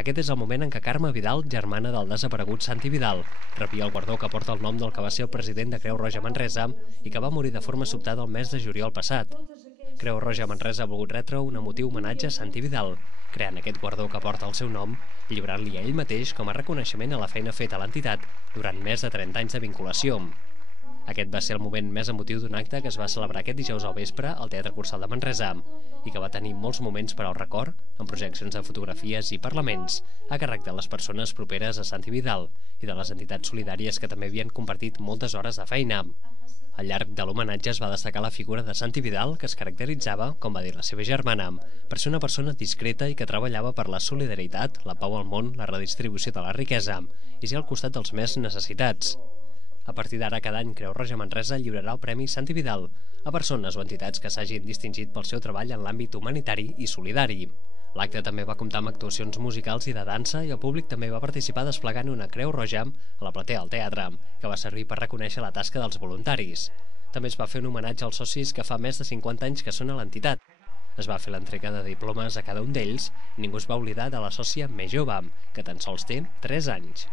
Aquest és el moment en què Carme Vidal, germana del desaparegut Santi Vidal, rebia el guardó que porta el nom del que va ser el president de Creu Roja Manresa i que va morir de forma sobtada el mes de juliol passat. Creu Roja Manresa ha volgut retre un emotiu homenatge a Santi Vidal, creant aquest guardó que porta el seu nom i lliurant-li a ell mateix com a reconeixement a la feina feta a l'entitat durant més de 30 anys de vinculació. Aquest va ser el moment més emotiu d'un acte que es va celebrar aquest dijous al vespre al Teatre Cursal de Manresa i que va tenir molts moments per al record, amb projeccions de fotografies i parlaments, a càrrec de les persones properes a Santi Vidal i de les entitats solidàries que també havien compartit moltes hores de feina. Al llarg de l'homenatge es va destacar la figura de Santi Vidal, que es caracteritzava, com va dir la seva germana, per ser una persona discreta i que treballava per la solidaritat, la pau al món, la redistribució de la riquesa i ser al costat dels més necessitats. A partir d'ara, cada any Creu Roja Manresa lliurarà el Premi Santi Vidal a persones o entitats que s'hagin distingit pel seu treball en l'àmbit humanitari i solidari. L'acte també va comptar amb actuacions musicals i de dansa i el públic també va participar desplegant una Creu Roja a la platea del teatre, que va servir per reconèixer la tasca dels voluntaris. També es va fer un homenatge als socis que fa més de 50 anys que són a l'entitat. Es va fer l'entrega de diplomes a cada un d'ells i ningú es va oblidar de la sòcia més jove, que tan sols té 3 anys.